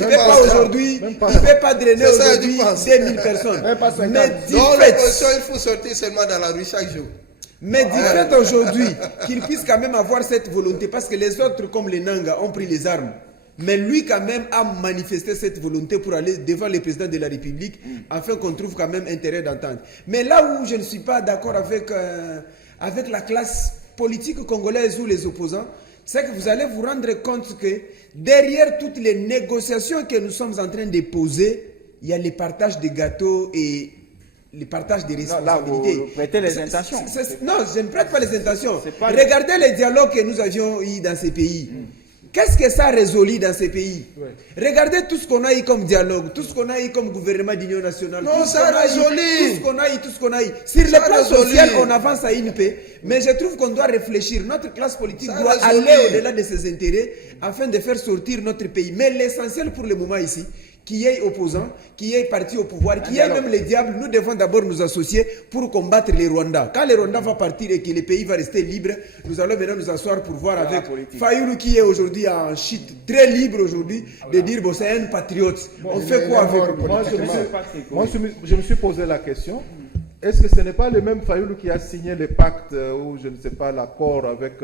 ne peut pas aujourd'hui, il ne peut pas drainer aujourd'hui 2000 personnes. Mais l'opposition, il faut sortir seulement dans la rue chaque jour. Mais du fait aujourd'hui qu'il puisse quand même avoir cette volonté, parce que les autres comme les Nanga ont pris les armes. Mais lui, quand même, a manifesté cette volonté pour aller devant le président de la République, afin qu'on trouve quand même intérêt d'entendre. Mais là où je ne suis pas d'accord avec la classe politique congolaise ou les opposants, c'est que vous allez vous rendre compte que derrière toutes les négociations que nous sommes en train de poser, il y a le partage des gâteaux et le partage des responsabilités. Là, vous prêtez les intentions. Non, je ne prête pas les intentions. Regardez les dialogues que nous avions eu dans ces pays. Qu'est-ce que ça a résolu dans ces pays? Regardez tout ce qu'on a eu comme dialogue, tout ce qu'on a eu comme gouvernement d'union nationale. Non, ça a résolu. Tout ce qu'on a eu. Sur le plan social, on avance à une paix. Mais je trouve qu'on doit réfléchir. Notre classe politique doit aller au-delà de ses intérêts afin de faire sortir notre pays. Mais l'essentiel pour le moment ici, qu'il y ait opposants, qu'il y ait parti au pouvoir, qu'il y ait même les diables, nous devons d'abord nous associer pour combattre les Rwandais. Quand les Rwandais vont partir et que le pays va rester libre, nous allons maintenant nous asseoir pour voir avec Fayoulou qui est aujourd'hui en chute très libre aujourd'hui, de dire bon, c'est un patriote. On fait quoi avec Moi, je me suis posé la question. Est-ce que ce n'est pas le même Fayoulou qui a signé le pacte ou je ne sais pas l'accord avec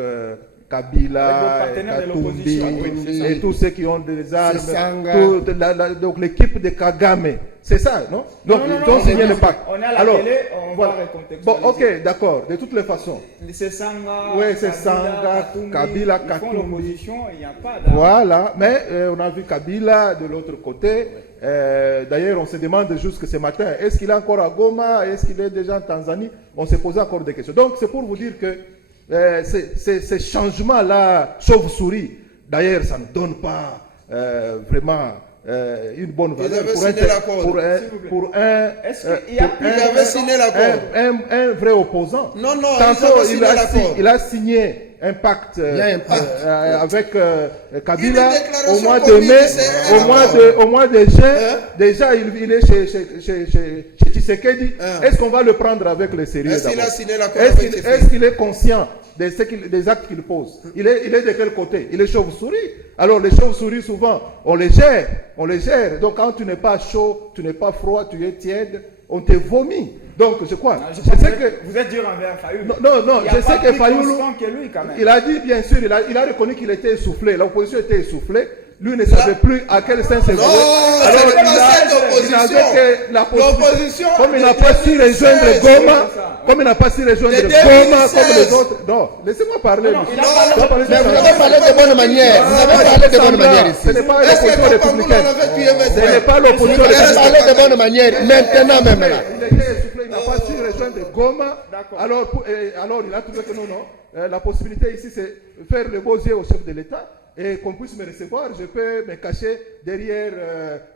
Kabila, Katumbi et tous ceux qui ont des armes, donc l'équipe de Kagame, c'est ça, non? Donc ils ont signé le pacte. On est à la télé, on va recontextualiser. Bon, ok, d'accord, de toutes les façons. C'est Sanga, c'est Sanga, Kabila, Katumbi. Il n'y a pas voilà, mais on a vu Kabila de l'autre côté. D'ailleurs, on se demande jusque ce matin, est-ce qu'il est encore à Goma? Est-ce qu'il est déjà en Tanzanie? On se pose encore des questions. Donc c'est pour vous dire que ces changements-là, chauve-souris, d'ailleurs, ça ne donne pas vraiment une bonne valeur pour un vrai opposant. Non, tantôt, il a signé un pacte avec Kabila au mois de mai, au mois de juin. Déjà, il est chez Tshisekedi. Est-ce qu'on va le prendre avec le sérieux d'abord? Est-ce qu'il est conscient des actes qu'il pose? Il est de quel côté? Il est chauve-souris. Alors les chauves-souris, souvent, on les gère. Donc quand tu n'es pas chaud, tu n'es pas froid, tu es tiède, on te vomit. Donc je crois. Je sais que vous êtes dur envers Fayoulou. Non, je sais que Fayoulou, lui, quand même. il a dit bien sûr, il a reconnu qu'il était essoufflé. L'opposition était essoufflée. lui ne savait plus à quel sens se vouer. Alors il n'avait que la possibilité. Comme il n'a pas su rejoindre Goma, comme les autres. Non, laissez-moi parler. Mais vous avez parlé de bonne manière. Vous avez parlé de bonne manière ici. Ce n'est pas l'opposition républicaine. Ce n'est pas l'opposition républicaine. Vous avez parlé de bonne manière. Maintenant même là. Il n'a pas su rejoindre Goma. Alors il a trouvé que non. La possibilité ici, c'est faire le beau yeux au chef de l'État et qu'on puisse me recevoir. Je peux me cacher derrière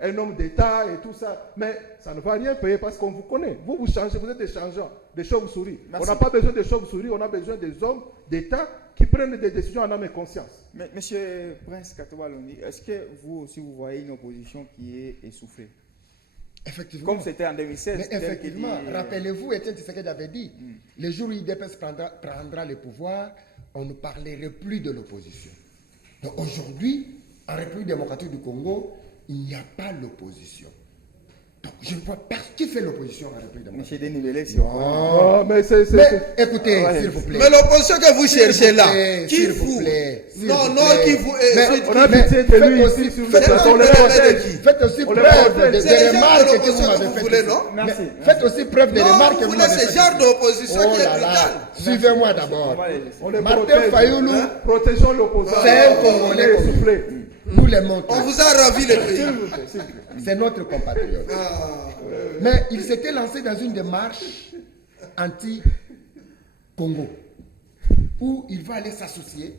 un homme d'État et tout ça. Mais ça ne va rien payer parce qu'on vous connaît. Vous changez, vous êtes des changeants, des chauves-souris. On n'a pas besoin de chauves-souris, on a besoin des hommes d'État qui prennent des décisions en âme et conscience. Mais Monsieur Prince Katouba-Londi, est-ce que vous aussi vous voyez une opposition qui est essoufflée? Effectivement. Comme c'était en 2016. Mais effectivement, rappelez-vous, Étienne Tshisekedi avait dit, le jour où l'UDPS prendra le pouvoir, on ne parlerait plus de l'opposition. Donc aujourd'hui, en République démocratique du Congo, il n'y a pas l'opposition. Donc je ne vois pas qui fait l'opposition en République démocratique. Monsieur Dénivelé, c'est mais écoutez, s'il vous plaît. Mais l'opposition que vous cherchez là, qui vous qui vous. On a pitié de lui ici sur le plateau. Faites aussi preuve des remarques que vous m'avez faites. Merci. Faites aussi preuve des remarques que vous m'avez faites. C'est ce genre d'opposition qui est brutale. Suivez-moi d'abord. Martin Fayoulou, protégeons l'opposant. C'est un Congolais soufflé. Nous les montrons. On vous a ravi le pays. C'est notre compatriote. Mais il s'était lancé dans une démarche anti-Congo où il va aller s'associer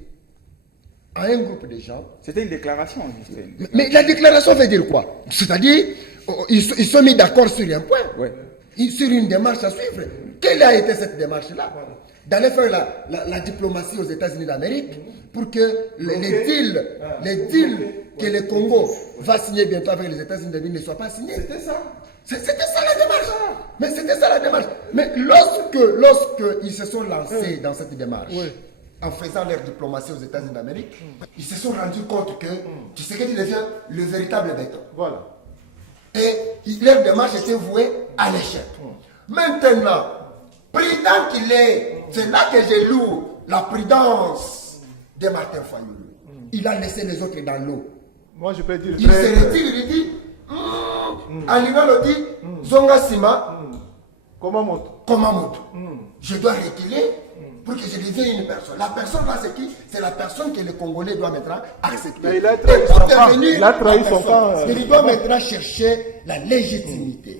à un groupe de gens. C'était une déclaration, Justin. Mais la déclaration veut dire quoi? C'est-à-dire, ils sont mis d'accord sur un point, sur une démarche à suivre. Quelle a été cette démarche-là? D'aller faire la diplomatie aux États-Unis d'Amérique pour que les deals que le Congo va signer bientôt avec les États-Unis d'Amérique ne soient pas signés. C'était ça. C'était ça la démarche. Mais c'était ça la démarche. Mais lorsque ils se sont lancés dans cette démarche, en faisant leur diplomatie aux États-Unis d'Amérique, ils se sont rendus compte que Tshisekedi devient le véritable béton. Voilà. Et leur démarche était vouée à l'échec. Maintenant, prudent qu'il est, c'est là que je loue la prudence de Martin Fayoulou. Il a laissé les autres dans l'eau. Moi, je peux dire. Il se retire, il dit Alingalo dit Zonga Sima Komamoto. Je dois retirer pour que je devienne une personne. La personne là, c'est qui? C'est la personne que le Congolais doit maintenant accepter. Mais il a trahi son camp. Il a trahi son camp. Il doit maintenant chercher la légitimité.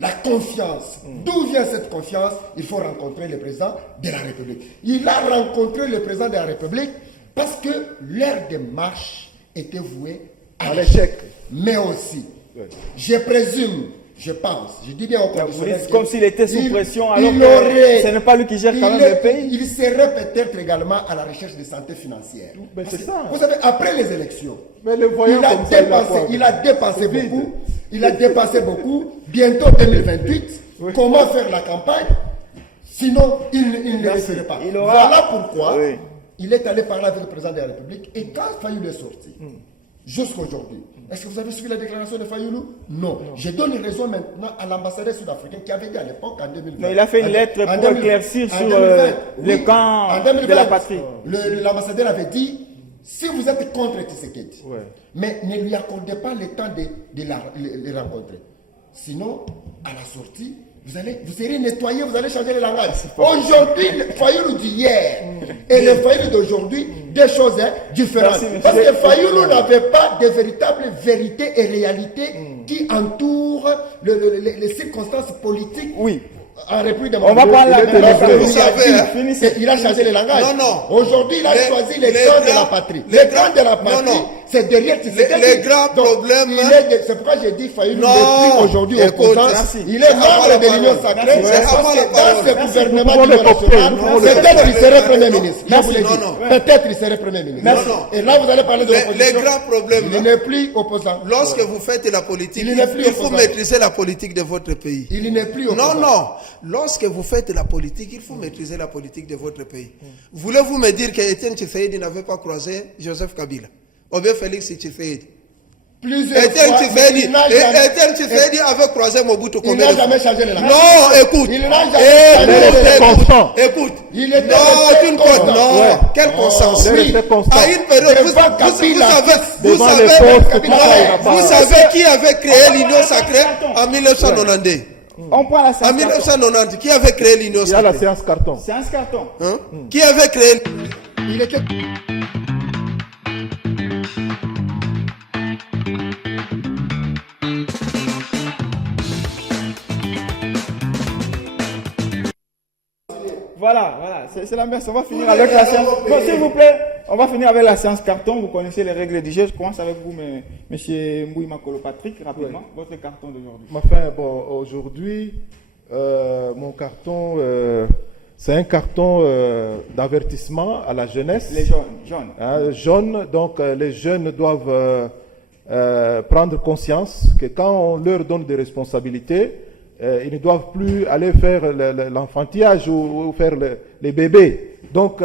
La confiance. D'où vient cette confiance? Il faut rencontrer le président de la République. Il a rencontré le président de la République parce que leur démarche était vouée à l'échec. Mais aussi, je présume, je pense, je dis bien au conditionnel, comme s'il était sous pression, alors que ce n'est pas lui qui gère quand même le pays. Il serait peut-être également à la recherche de santé financière. Mais c'est ça. Vous savez, après les élections, mais le voyant il a dépensé beaucoup. Il a dépensé beaucoup. Bientôt 2028, comment faire la campagne? Sinon, il ne le ferait pas. Voilà pourquoi il est allé parler avec le président de la République. Et quand Fayoulou est sorti, jusqu'à aujourd'hui, est-ce que vous avez suivi la déclaration de Fayoulou? Non. Je donne raison maintenant à l'ambassadeur sud-africain qui avait dit à l'époque en 2020. Non, il a fait une lettre pour éclaircir sur le camp de la patrie. L'ambassadeur avait dit, si vous êtes contre Tshisekedi, mais ne lui accordez pas le temps de les rencontrer. Sinon, à la sortie, vous serez nettoyé, vous allez changer le langage. Aujourd'hui, le Fayoulou d'hier et le Fayoulou d'aujourd'hui, deux choses différentes. Parce que Fayoulou n'avait pas de véritable vérité et réalité qui entourent les circonstances politiques. En République démocratique. On va prendre il a changé le langage. Aujourd'hui, il a choisi les grands de la patrie. Les grands de la patrie, c'est derrière Tshisekedi. Les grands problèmes. C'est pourquoi j'ai dit Fayoulou n'est plus aujourd'hui opposant. Il est membre de l'Union sacrée. Dans ce gouvernement national, peut-être il serait Premier ministre. Je vous l'ai dit. Peut-être il serait Premier ministre. Et là, vous allez parler de l'opposition. Les grands problèmes. Il n'est plus opposant. Lorsque vous faites la politique, il faut maîtriser la politique de votre pays. Il n'est plus opposant. Non. Lorsque vous faites la politique, il faut maîtriser la politique de votre pays. Voulez-vous me dire que Étienne Tshisekedi n'avait pas croisé Joseph Kabila ou bien Félix Tshisekedi? Etienne Tshisekedi avait croisé Mobutu Il n'a jamais changé les langues. Non, écoute. Il n'a jamais Écoute. Il était non, tu ne comptes. Non. Ouais. Quel consensus. Oui. À une période, vous savez qui avait créé l'Union sacrée en 1990. On prend la séance. En 1990, qui avait créé l'Union sacrée? Il y a la séance carton. Séance carton. Hein? Qui avait créé? Il était. Voilà, c'est la messe. On va finir avec la séance. Bon, s'il vous plaît, on va finir avec la séance carton. Vous connaissez les règles du jeu. Je commence avec vous, monsieur Mbouy Makolo Patrick, rapidement. Oui. Votre carton d'aujourd'hui. Enfin, bon, aujourd'hui, mon carton, c'est un carton d'avertissement à la jeunesse. Les jeunes. Jeunes, donc les jeunes doivent prendre conscience que quand on leur donne des responsabilités, ils ne doivent plus aller faire l'enfantillage ou faire les bébés. Donc,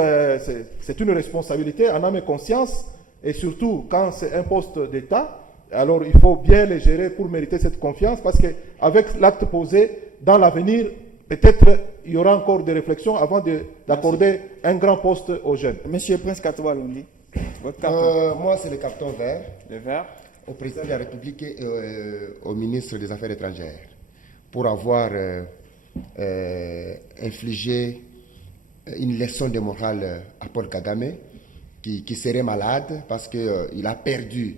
c'est une responsabilité en âme et conscience. Et surtout, quand c'est un poste d'État, alors il faut bien les gérer pour mériter cette confiance. Parce qu'avec l'acte posé, dans l'avenir, peut-être il y aura encore des réflexions avant d'accorder un grand poste aux jeunes. Monsieur Prince Katouba Londi, votre carton. Moi, c'est le carton vert. Le vert. Au président de la République et au ministre des Affaires étrangères, pour avoir infligé une leçon de morale à Paul Kagame, qui serait malade parce qu'il a perdu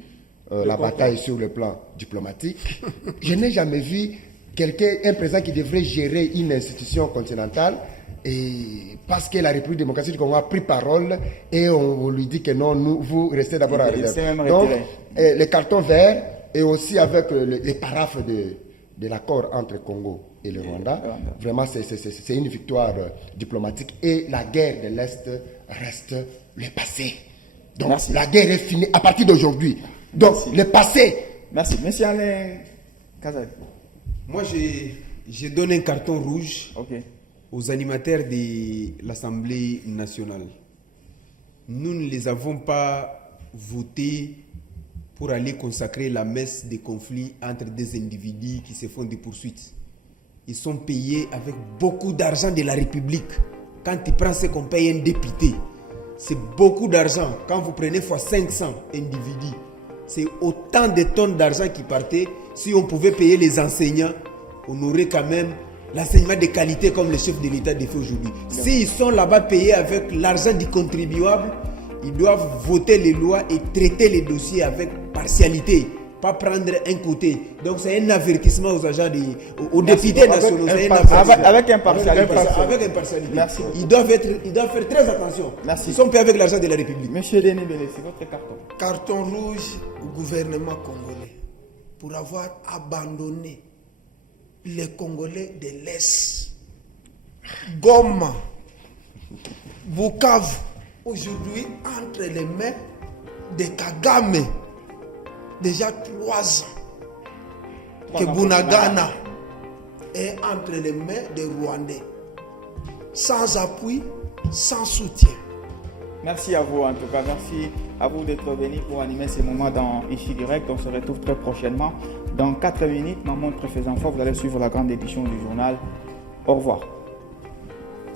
la bataille sur le plan diplomatique. Je n'ai jamais vu un président qui devrait gérer une institution continentale, et parce que la République démocratique du Congo a pris parole et on lui dit que non, vous restez d'abord à la réserve. Donc, les cartons verts, et aussi avec les paraphes de l'accord entre Congo et le Rwanda. Vraiment, c'est une victoire diplomatique, et la guerre de l'Est reste le passé. Donc, merci. La guerre est finie à partir d'aujourd'hui. Donc, merci. Le passé. Merci. Monsieur Alain Kazali. Moi, j'ai donné un carton rouge aux animateurs de l'Assemblée nationale. Nous ne les avons pas votés pour aller consacrer la messe des conflits entre des individus qui se font des poursuites. Ils sont payés avec beaucoup d'argent de la République. Quand tu prends ce qu'on paye un député, c'est beaucoup d'argent. Quand vous prenez fois 500 individus, c'est autant de tonnes d'argent qui partaient. Si on pouvait payer les enseignants, on aurait quand même l'enseignement de qualité comme le chef de l'État fait aujourd'hui. S'ils sont là-bas payés avec l'argent du contribuable, ils doivent voter les lois et traiter les dossiers avec partialité, pas prendre un côté. Donc c'est un avertissement aux agents, aux députés nationaux. Avec impartialité. Avec impartialité. Merci. Ils doivent faire très attention. Merci. Ils sont payés avec l'argent de la République. Monsieur Denis Belé, c'est votre carton. Carton rouge au gouvernement congolais pour avoir abandonné les Congolais de l'Est. Goma, Bukavu, aujourd'hui entre les mains de Kagame. Déjà 3 ans que Bunagana est entre les mains des Rwandais. Sans appui, sans soutien. Merci à vous en tout cas. Merci à vous d'être venus pour animer ces moments dans Ici Direct. On se retrouve très prochainement. Dans 4 minutes, ma montre faisant foi, vous allez suivre la grande édition du journal. Au revoir.